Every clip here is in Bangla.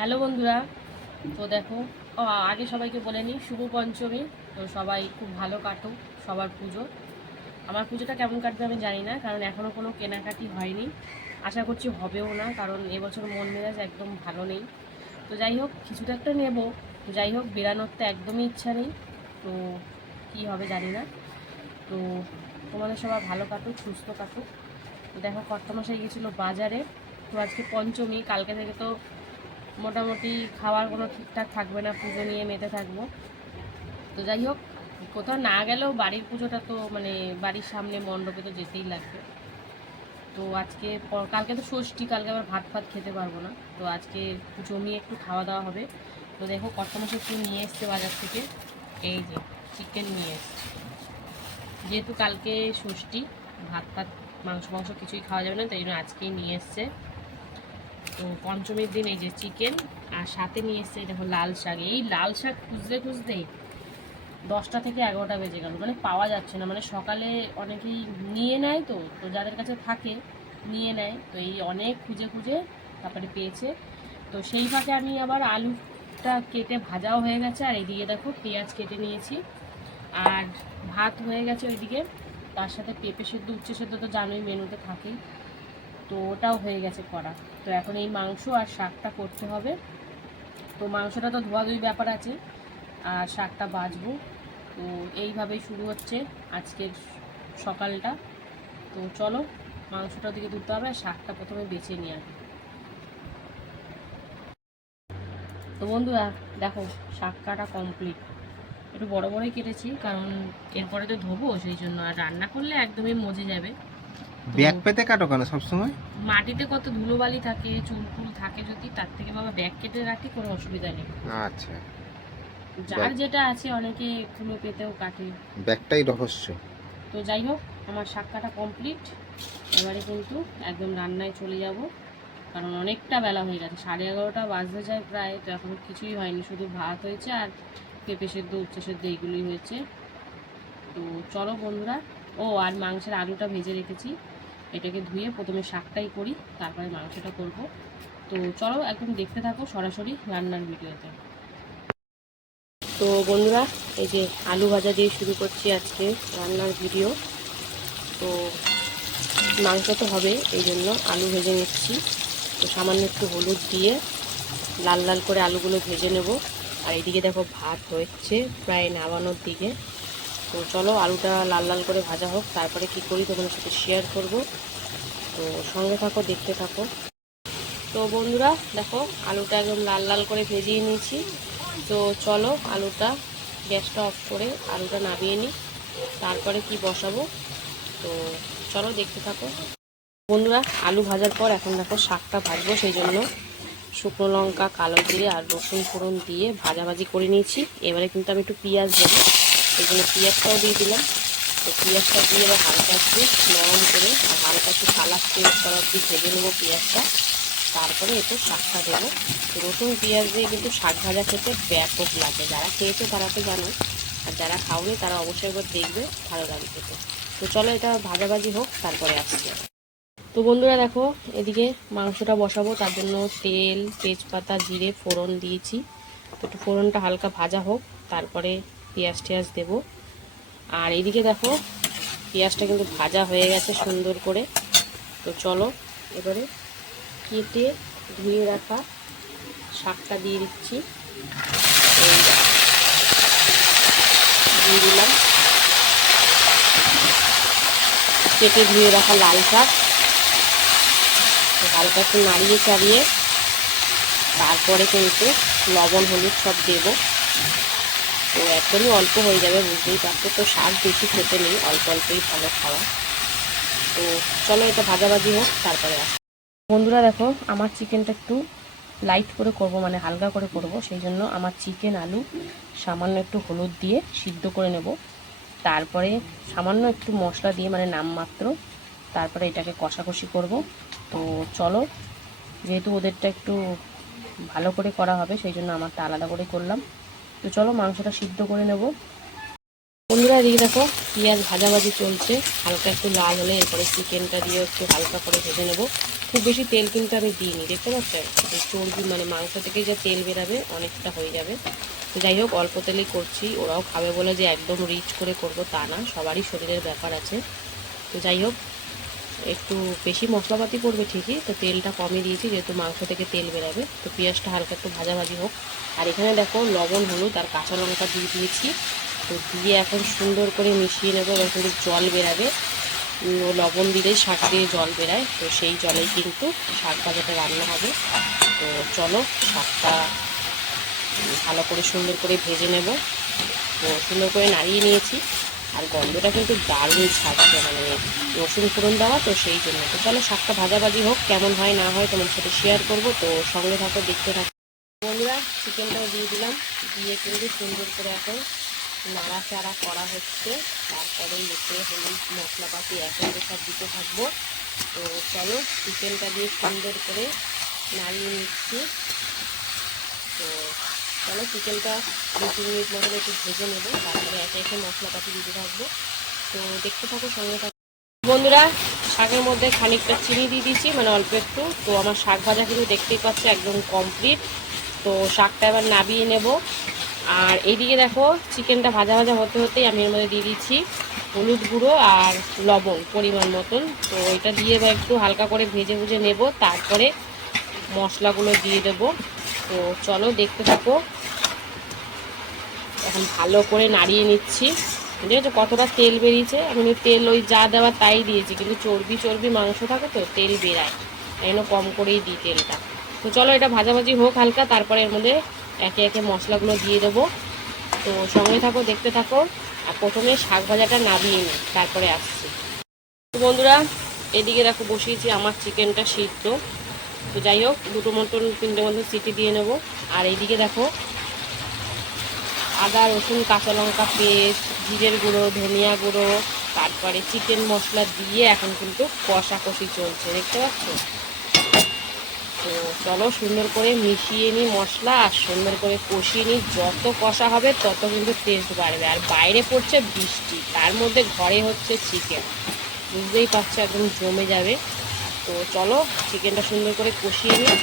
হ্যালো বন্ধুরা, তো দেখো আগে সবাইকে বলে নিই, শুভ পঞ্চমী। তো সবাই খুব ভালো কাটুক, সবার পুজো। আমার পুজোটা কেমন কাটবে আমি জানি না, কারণ এখনও কোনো কেনাকাটি হয়নি। আশা করছি হবেও না, কারণ এবছর মন মেজাজ একদম ভালো নেই। তো যাই হোক কিছু তো একটা নেব। যাই হোক বেরানোর তো একদমই ইচ্ছা নেই। তো কী হবে জানি না। তো তোমাদের সবাই ভালো কাটুক, সুস্থ কাটুক। দেখো কর্তমশাই গেছিল বাজারে। তো আজকে পঞ্চমী, কালকে থেকে তো মোটামুটি খাওয়ার কোনো ঠিকঠাক থাকবে না, পুজো নিয়ে মেতে থাকব। তো যাই হোক, কোথাও না গেলেও বাড়ির পুজোটা তো মানে বাড়ির সামনে মণ্ডপে তো যেতেই লাগবে। তো আজকে কালকে তো ষষ্ঠী, কালকে আবার ভাত ফাত খেতে পারব না। তো আজকে জমিয়ে একটু খাওয়া দাওয়া হবে। তো দেখো কত মাসে একটু নিয়ে এসছে বাজার থেকে। এই যে চিকেন নিয়ে এসছে। যেহেতু কালকে ষষ্ঠী, ভাত ফাত, মাংস মাংস কিছুই খাওয়া যাবে না, তাই জন্য আজকেই নিয়ে এসছে। তো পঞ্চমীর দিন এই যে চিকেন আর সাথে নিয়ে এসছে দেখো লাল শাক। এই লাল শাক খুঁজতে খুঁজতেই দশটা থেকে এগারোটা বেজে গেল। মানে পাওয়া যাচ্ছে না। মানে সকালে অনেকেই নিয়ে নেয় তো তো যাদের কাছে থাকে, নিয়ে নেয়। তো এই অনেক খুঁজে খুঁজে তারপরে পেয়েছে। তো সেই ফাঁকে আমি আবার আলুটা কেটে ভাজাও হয়ে গেছে। আর এইদিকে দেখো পেঁয়াজ কেটে নিয়েছি। আর ভাত হয়ে গেছে ওইদিকে। তার সাথে পেঁপে সেদ্ধ, উচ্ছে সেদ্ধ তো জানোই, মেনুতে থাকেই। তো ওটাও হয়ে গেছে করা। তো এখন এই মাংস আর শাকটা করতে হবে। তো মাংসটা তো ধোয়াধুয়ি ব্যাপার আছে, আর শাকটা বাজবো। তো এইভাবেই শুরু হচ্ছে আজকের সকালটা। তো চলো মাংসটার দিকে ধুতে হবে আর শাকটা প্রথমে বেছে নিয়ে আসব। তো বন্ধুরা, দেখো, শাক কাটা কমপ্লিট একটু বড় বড়ই কেটেছি, কারণ এরপরে তো ধোবো, সেই জন্য। আর রান্না করলে একদমই মজে যাবে। ব্যাগ পেতে কাটো কেন সবসময়? মাটিতে কত ধুলোবালি থাকে চুলকুল থাকে যদি তার থেকে বাবা ব্যাগ কেটে রাখি কোনো অসুবিধা নেই। আচ্ছা। যার যেটা আছে অনেকে ধুলো পেতেও কাটে। ব্যাগটাই রহস্য। তো যাই হোক আমার শাক কাটা কমপ্লিট এবারে কিন্তু একদম রান্নায় চলে যাব। কারণ অনেকটা বেলা হয়ে গেছে সাড়ে এগারোটা বাজতে যায় প্রায় তো এখন কিছুই হয়নি শুধু ভাত হয়েছে আর পেঁপে সেদ্ধ উচ্ছে সেদ্ধ এইগুলোই হয়েছে। তো চলো বন্ধুরা ও আর মাংসের আলুটা ভেজে রেখেছি। এটাকে ধুয়ে প্রথমে শাকটাই করি, তারপরে মাংসটা করব। তো চলো একদম দেখতে থাকো সরাসরি রান্নার ভিডিওতে। তো বন্ধুরা, এই যে আলু ভাজা দিয়ে শুরু করছি আজকে রান্নার ভিডিও। তো মাংস তো হবে, এই জন্য আলু ভেজে নিচ্ছি। তো সামান্য একটু হলুদ দিয়ে লাল লাল করে আলুগুলো ভেজে নেব। আর এদিকে দেখো ভাত হচ্ছে প্রায় নামানোর দিকে। তো চলো আলুটা লাল লাল করে ভাজা হোক, তারপরে কি করি তোমাদের সাথে শেয়ার করব। তো সঙ্গে থাকো, দেখতে থাকো। তো বন্ধুরা, দেখো, আলুটা একদম লাল লাল করে ভেজিয়ে নিয়েছি। তো চলো আলুটা, গ্যাসটা অফ করে আলুটা নামিয়ে নিই। তারপরে কি বসাবো? তো চলো দেখতে থাকো। বন্ধুরা, আলু ভাজার পর এখন দেখো শাকটা ভাজবো, সেই জন্য শুকনো লঙ্কা, কালো জিরে আর রসুন ফোড়ন দিয়ে ভাজাভাজি করে নিয়েছি। এবারে কিন্তু আমি একটু পেঁয়াজ দেবো। জন্য পেঁয়াজটাও দিয়ে দিলাম। তো পেঁয়াজটা দিয়ে এবার হালকা একটু নরম করে আর হালকা একটু কালার চেঞ্জ করার দিয়ে ভেজে নেব পেঁয়াজটা। তারপরে একটু শাকটা দেবো। রসুন, পেঁয়াজ দিয়ে কিন্তু শাক ভাজা খেতে ব্যাপক লাগে। যারা খেয়েছে তারা তো জানো আর যারা খাওনি তারা অবশ্যই একবার দেখবে, ভালো লাগে খেতে। তো চলো এটা ভাজাভাজি হোক, তারপরে আসছে। তো বন্ধুরা দেখো, এদিকে মাংসটা বসাবো। তার জন্য তেল, তেজপাতা, জিরে, ফোড়ন দিয়েছি। তো একটু ফোড়নটা হালকা ভাজা হোক, তারপরে পেঁয়াজ টেয়াজ দেবো। আর এদিকে দেখো, পেঁয়াজটা কিন্তু ভাজা হয়ে গেছে সুন্দর করে। তো চলো, এবারে কেটে ধুয়ে রাখা শাকটা দিয়ে দিচ্ছি। দিয়ে দিলাম। কেটে ধুয়ে রাখা লাল শাক। হালকা একটু নাড়িয়ে চাড়িয়ে তারপরে কিন্তু লবণ, হলুদ সব দেব। তো একদমই অল্প হয়ে যাবে, বুঝতেই পারছ। তো শাক বেশি খেতে নেই, অল্প অল্পই ভালো খাওয়া। তো চলো এটা ভাজাভাজি হোক, তারপরে বন্ধুরা দেখো, আমার চিকেনটা একটু লাইট করে করব মানে হালকা করে করব। সেই জন্য আমার চিকেন, আলু, সামান্য একটু হলুদ দিয়ে সিদ্ধ করে নেব। তারপরে সামান্য একটু মশলা দিয়ে মানে নামমাত্র, তারপরে এটাকে কষাকষি করব। তো চলো, যেহেতু ওদেরটা একটু ভালো করে করা হবে, সেই জন্য আমারটা আলাদা করে করলাম। তো চলো মাংসটা সিদ্ধ করে নেব। বন্ধুরা এদিকে দেখো পেঁয়াজ ভাজাভাজি চলছে। হালকা একটু লাল হলে এরপরে চিকেনটা দিয়ে একটু হালকা করে ভেজে নেব। খুব বেশি তেল কিন্তু আমি দিইনি, দেখতে পাচ্ছেন চর্বি মানে মাংস থেকে যে তেল বেরাবে অনেকটা হয়ে যাবে। যাই হোক, অল্প তেলেই করছি। ওরাও খাবে বলে যে একদম রিচ করে করব তা না, সবারই শরীরের ব্যাপার আছে। তো যাই হোক একটু বেশি মশলাপাতি করবে ঠিকই, তো তেলটা কমই দিয়েছি, যেহেতু মাংস থেকে তেল বেরাবে, তো পেঁয়াজটা হালকা একটু ভাজাভাজি হোক। আর এখানে দেখো লবণ, হলুদ আর কাঁচা লঙ্কা দিয়ে দিয়েছি, তো দিয়ে এখন সুন্দর করে মিশিয়ে নেব, এবার কিন্তু জল বেরাবে। লবণ দিলেই শাক দিয়ে জল বেরায়, তো সেই জলেই কিন্তু শাক ভাজাটা রান্না হবে। তো চলো শাকটা ভালো করে সুন্দর করে ভেজে নেব। তো সুন্দর করে নাড়িয়ে নিয়েছি। আর গন্ধটা কিন্তু দারুণ ছাড়ছে মানে রসুন ফোড়ন দেওয়া, তো সেই জন্য। তো চলো শাকটা ভাজাভাজি হোক, কেমন হয়, না হয় তোমার সাথে শেয়ার করব। তো সঙ্গে থাকো, দেখতে থাকো। বন্ধুরা চিকেনটাও দিয়ে দিলাম। দিয়ে কিন্তু সুন্দর করে এখন নাড়াচাড়া করা হচ্ছে। তারপরে এতে হলুদ, মশলাপাতি একসাথে সব দিতে থাকব। তো চলো চিকেনটা দিয়ে সুন্দর করে নাড়িয়ে নিচ্ছি। চলো চিকেনটা দু তিন মিনিট মতো একটু ভেজে নেব। তারপরে একে একে মশলাপাতি দিতে থাকব তো দেখতে থাকো সঙ্গে বন্ধুরা, শাকের মধ্যে খানিকটা চিনি দিয়ে দিয়েছি মানে অল্প একটু। তো আমার শাক ভাজা কিন্তু দেখতেই পাচ্ছি একদম কমপ্লিট তো শাকটা এবার নাবিয়ে নেব। আর এইদিকে দেখো, চিকেনটা ভাজা ভাজা হতে হতেই আমি এর মধ্যে দিয়ে দিচ্ছি হলুদ গুঁড়ো আর লবণ পরিমাণ মতন। তো এটা দিয়ে এবার একটু হালকা করে ভেজে ভুজে নেব। তারপরে মশলাগুলো দিয়ে দেব। তো চলো দেখতে থাকো। এখন ভালো করে নাড়িয়ে নিচ্ছি। দেখেছ কতটা তেল বেরিয়েছে? আমি তেল ওই যা দেওয়া তাই দিয়েছি, কিন্তু চর্বি চর্বি মাংস থাকে তো, তেল বেরায়। জন্য কম করেই দিই তেলটা। তো চলো এটা ভাজাভাজি হোক হালকা, তারপরে এর মধ্যে একে একে মশলাগুলো দিয়ে দেবো। তো সঙ্গে থাকো, দেখতে থাকো, আর প্রথমে শাক ভাজাটা নাবিয়ে নিই, তারপরে আসছি। বন্ধুরা, এদিকে দেখো বসিয়েছি আমার চিকেনটা সিদ্ধ। তো যাই হোক, দুটো মতন তিনটে মতন সিটি দিয়ে নেব। আর এইদিকে দেখো আদা, রসুন, কাঁচা লঙ্কা পেস্ট, জিরের গুঁড়ো, ধনিয়া গুঁড়ো, তারপরে চিকেন মশলা দিয়ে এখন কিন্তু কষাকষি চলছে, দেখতে পাচ্ছ? তো চলো সুন্দর করে মিশিয়ে নিই মশলা, আর সুন্দর করে কষিয়ে নিই যত কষা হবে, তত কিন্তু টেস্ট বাড়বে। আর বাইরে পড়ছে বৃষ্টি, তার মধ্যে ঘরে হচ্ছে চিকেন বুঝতেই পারছ, একদম জমে যাবে। তো চলো চিকেনটা সুন্দর করে কষিয়ে নিই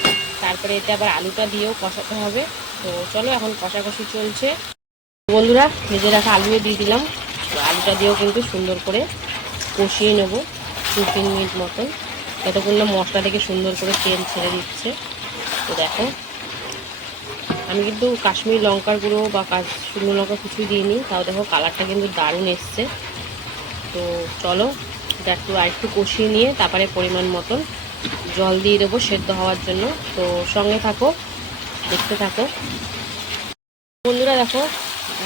তারপরে এতে আবার আলুটা দিয়েও কষাতে হবে। তো চলো এখন কষাকষি চলছে। বন্ধুরা, ভেজে রাখা আলুও দিয়ে দিলাম। আলুটা দিয়েও কিন্তু সুন্দর করে কষিয়ে নেব দু তিন মিনিট মতন। ততক্ষণ না মশলা থেকে সুন্দর করে তেল ছেড়ে দিচ্ছে। তো দেখো, আমি কিন্তু কাশ্মীর লঙ্কার গুঁড়ো বা শুকনো লঙ্কা কিছুই দিইনি। তাও দেখো কালারটা কিন্তু দারুণ এসছে। তো চলো, এটা একটু কষিয়ে নিয়ে তারপরে পরিমাণ মতন জল দিয়ে দেবো সেদ্ধ হওয়ার জন্য। তো সঙ্গে থাকো, দেখতে থাকো। বন্ধুরা দেখো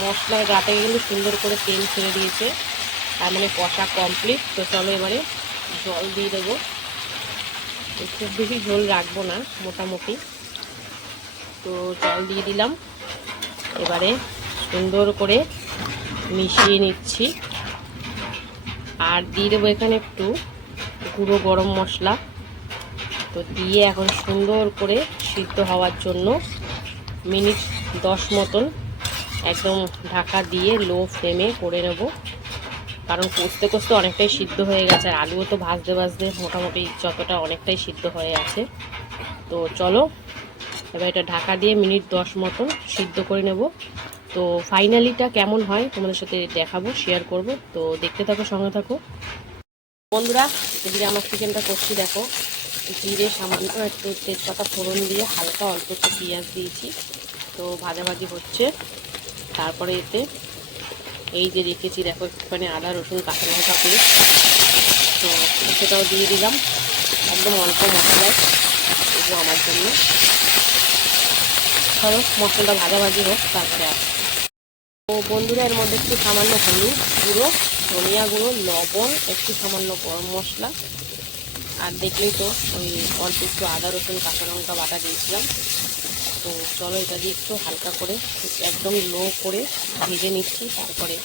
মশলার গা কিন্তু সুন্দর করে তেল ছেড়ে দিয়েছে। তার মানে কষা কমপ্লিট তো চলো এবারে জল দিয়ে দেবো। খুব বেশি ঝোল রাখব না, মোটামুটি। তো জল দিয়ে দিলাম। এবারে সুন্দর করে মিশিয়ে নিচ্ছি। আর দিয়ে দেবো এখানে একটু গুঁড়ো গরম মশলা। তো দিয়ে এখন সুন্দর করে সিদ্ধ হওয়ার জন্য মিনিট দশ মতন একদম ঢাকা দিয়ে লো ফ্লেমে করে নেব। কারণ কষতে কষতে অনেকটাই সিদ্ধ হয়ে গেছে, আর আলুও তো ভাজতে ভাজতে মোটামুটি যতটা অনেকটাই সিদ্ধ হয়ে আছে। তো চলো, এবার এটা ঢাকা দিয়ে মিনিট দশ মতো সিদ্ধ করে নেব। তো ফাইনালিটা কেমন হয় তোমাদের সাথে দেখাবো, শেয়ার করব। তো দেখতে থাকো, সঙ্গে থাকো। বন্ধুরা, এদিকে আমার চিকেনটা করছি দেখো। জিরে সামান্য একটু তেজপাতা ফোড়ন দিয়ে হালকা অল্প একটু পেঁয়াজ দিয়েছি। তো ভাজাভাজি হচ্ছে। তারপরে এতে এই যে রেখেছি, দেখো একটুখানি আদা, রসুন, কাঁচা লঙ্কা পেস্ট। তো সেটাও দিয়ে দিলাম। একদম অল্প মশলায় এগুলো আমার জন্য। ধরো মশলাটা ভাজাভাজি হোক, তারপরে তো বন্ধুরা, এর মধ্যে একটু সামান্য হলুদ গুঁড়ো, ধনিয়া গুঁড়ো, লবণ, একটু সামান্য গরম মশলা। আর দেখলেই তো ওই অল্প একটু আদা, রসুন, কাঁচা লঙ্কা বাটা দিয়েছিলাম। তো চলো এটা দিয়ে একটু হালকা করে, একদম লো করে ভেজে নিচ্ছি, তারপরে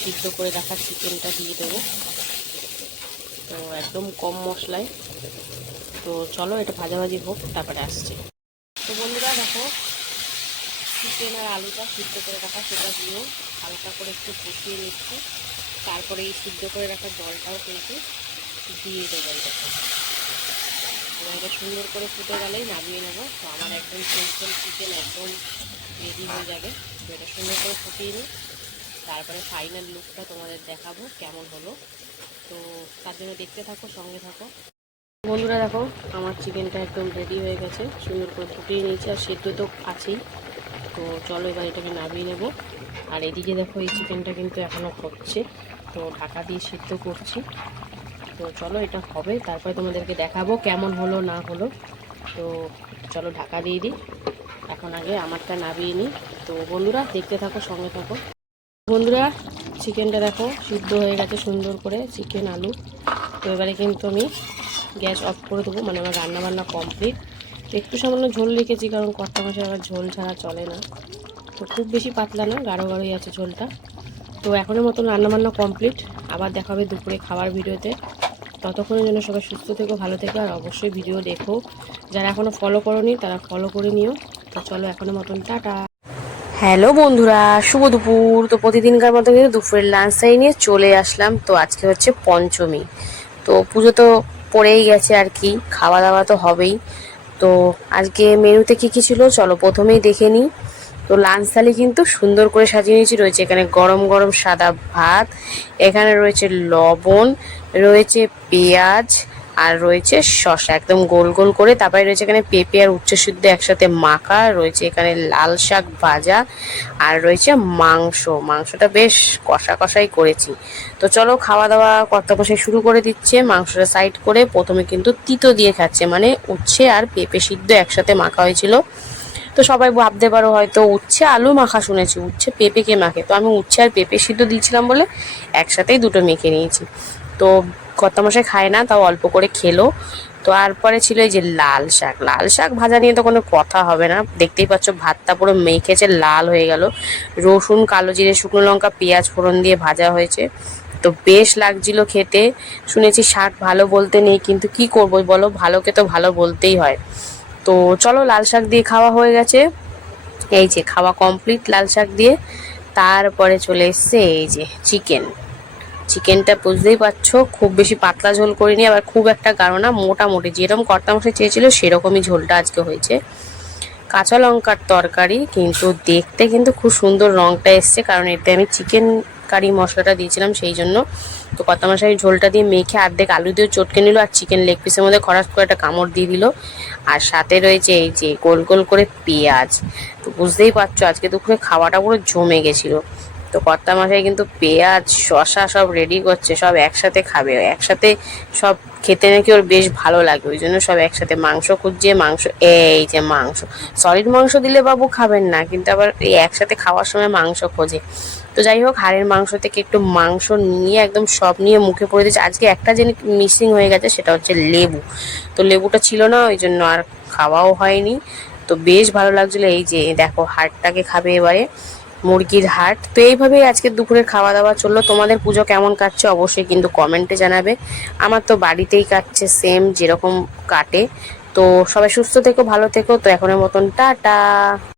সিদ্ধ করে রাখা চিকেনটা দিয়ে দেবো। তো একদম কম মশলায়। তো চলো এটা ভাজাভাজি হোক, তারপরে আসছে। তো বন্ধুরা, দেখো চিকেন আর আলুটা সিদ্ধ করে রাখা, সেটা দিয়েও হালকা করে একটু ফুটিয়ে নিচ্ছি। তারপরে এই সিদ্ধ করে রাখা জলটাও কিন্তু দিয়ে দেবো এটাকে এটা সুন্দর করে ফুটে গেলেই নামিয়ে নেব। তো আমার একদম সিম্পল চিকেন একদম রেডি হয়ে যাবে। তো এটা সুন্দর করে ফুটিয়ে নিই। তারপরে ফাইনাল লুকটা তোমাদের দেখাবো কেমন হলো। তো তার জন্য দেখতে থাকো, সঙ্গে থাকো। বন্ধুরা দেখো, আমার চিকেনটা একদম রেডি হয়ে গেছে। সুন্দর করে ফুটিয়ে নিয়েছি আর সেদ্ধ তো আছেই। তো চলো এবার এটাকে নামিয়ে নেব। আর এদিকে দেখো, এই চিকেনটা কিন্তু এখনও হচ্ছে। তো ঢাকা দিয়ে সেদ্ধ করছি। তো চলো, এটা হবে। তারপরে তোমাদেরকে দেখাবো কেমন হলো, না হলো। তো চলো, ঢাকা দিয়ে দিই। এখন আগে আমারটা নামিয়ে নিই। তো বন্ধুরা, দেখতে থাকো, সঙ্গে থাকো। বন্ধুরা, চিকেনটা দেখো, সিদ্ধ হয়ে গেছে সুন্দর করে, চিকেন, আলু। তো এবারে কিন্তু আমি গ্যাস অফ করে দেবো মানে আমার রান্না বান্না কমপ্লিট। একটু সামান্য ঝোল রেখেছি, কারণ কর্তা মাসে আবার ঝোল ছাড়া চলে না। তো খুব বেশি পাতলা না, গাঢ় গাঢ়ই আছে ঝোলটা। তো এখনের মতন রান্নাবান্না কমপ্লিট। আবার দেখা হবে দুপুরে খাওয়ার ভিডিওতে। ততক্ষণের জন্য সবাই সুস্থ থেকো, ভালো থেকো, আর অবশ্যই ভিডিও দেখো। যারা এখনও ফলো করোনি, তারা ফলো করে নিও। তো চলো এখনের মতন, টাটা। হ্যালো বন্ধুরা, শুভ দুপুর। তো প্রতিদিনকার মতো কিন্তু দুপুরের লাঞ্চ টাই নিয়ে চলে আসলাম। তো আজকে হচ্ছে পঞ্চমী। তো পুজো তো পড়েই গেছে আর কি, খাওয়া দাওয়া তো হবেই। তো আজকে মেনুতে কি কি ছিল? চলো প্রথমেই দেখে নিই। তো লাঞ্চ থালি কিন্তু সুন্দর করে সাজিয়ে নিয়েছি। রয়েছে এখানে গরম গরম সাদা ভাত, এখানে রয়েছে লবণ, রয়েছে পেঁয়াজ, আর রয়েছে শসা। একদম গোল গোল করে। তারপরে রয়েছে এখানে পেঁপে আর উচ্চ সিদ্ধ একসাথে মাখা, রয়েছে এখানে লাল শাক ভাজা, আর রয়েছে মাংস। মাংসটা বেশ কষা কষাই করেছি। তো চলো খাওয়া দাওয়া কর্তা কষাই শুরু করে দিচ্ছে। মাংসটা সাইড করে প্রথমে কিন্তু তিতো দিয়ে খাচ্ছে। মানে উচ্ছে আর পেঁপে সিদ্ধ একসাথে মাখা হয়েছিল। তো সবাই ভাবতে পারো হয়তো উচ্ছে আলু মাখা শুনেছি, উচ্ছে পেঁপেকে মাখে? তো আমি উচ্ছে আর পেঁপে সিদ্ধ দিয়েছিলাম বলে একসাথেই দুটো মেখে নিয়েছি। তো কর্তামশাই খায় না, তাও অল্প করে খেলো। তো তারপরে ছিল এই যে লাল শাক। লাল শাক ভাজা নিয়ে তো কোনো কথা হবে না। দেখতেই পাচ্ছ ভাতটা পুরো মেখেছে, লাল হয়ে গেল। রসুন, কালো জিরে, শুকনো লঙ্কা, পেঁয়াজ ফোড়ন দিয়ে ভাজা হয়েছে। তো বেশ লাগছিল খেতে। শুনেছি শাক ভালো বলতে নেই, কিন্তু কি করব বলো? ভালোকে তো ভালো বলতেই হয়। তো চলো লাল শাক দিয়ে খাওয়া হয়ে গেছে। এই যে খাওয়া কমপ্লিট লাল শাক দিয়ে। তারপরে চলে এসছে এই যে চিকেন চিকেনটা বুঝতেই পারছ, খুব বেশি পাতলা ঝোল করিনি, আবার খুব একটা গাঢ় না মোটামুটি যেরকম কর্তামশাই চেয়েছিল, সেরকমই ঝোলটা আজকে হয়েছে। কাঁচা লঙ্কার তরকারি, কিন্তু দেখতে কিন্তু খুব সুন্দর রংটা এসছে, কারণ এতে আমি চিকেন কারি মশলাটা দিয়েছিলাম সেই জন্য। তো কর্তামশাই ঝোলটা দিয়ে মেখে অর্ধেক আলু দিয়ে চটকে নিল আর চিকেন লেগ পিসের মধ্যে খরাস করে একটা কামড় দিয়ে দিল। আর সাথে রয়েছে এই যে গোল গোল করে পেঁয়াজ। তো বুঝতেই পারছ, আজকে দুপুরে খাওয়াটা পুরো জমে গেছিল। তো মশাই কিন্তু পেঁয়াজ শশা সব রেডি করছে, সব একসাথে খাবে। একসাথে সব খেতে নাকি ওর বেশ ভালো লাগে, ওই জন্য সব একসাথে মাংস খুঁজছে, মাংস, এই যে মাংস। সলিড মাংস দিলে বাবু খাবেন না, কিন্তু আবার এই একসাথে খাওয়ার সময় মাংস খোঁজে। তো যাই হোক, হাড়ের মাংস থেকে একটু মাংস নিয়ে একদম সব নিয়ে মুখে পড়ে দিয়েছে। আজকে একটা জিনিস মিসিং হয়ে গেছে সেটা হচ্ছে লেবু। তো লেবুটা ছিল না, ওই জন্য আর খাওয়াও হয়নি। তো বেশ ভালো লাগছিল এই যে, দেখো হাড়টাকে খাবে এবারে, মুরগির হাট তো এইভাবেই আজকে দুপুরের খাওয়া দাওয়া চলল। তোমাদের পুজো কেমন কাটছে অবশ্যই কিন্তু কমেন্টে জানাবে। আমার তো বাড়িতেই কাটছে সেম যেরকম কাটে। তো সবাই সুস্থ থেকো, ভালো থেকো। তো এখনের মতন টাটা।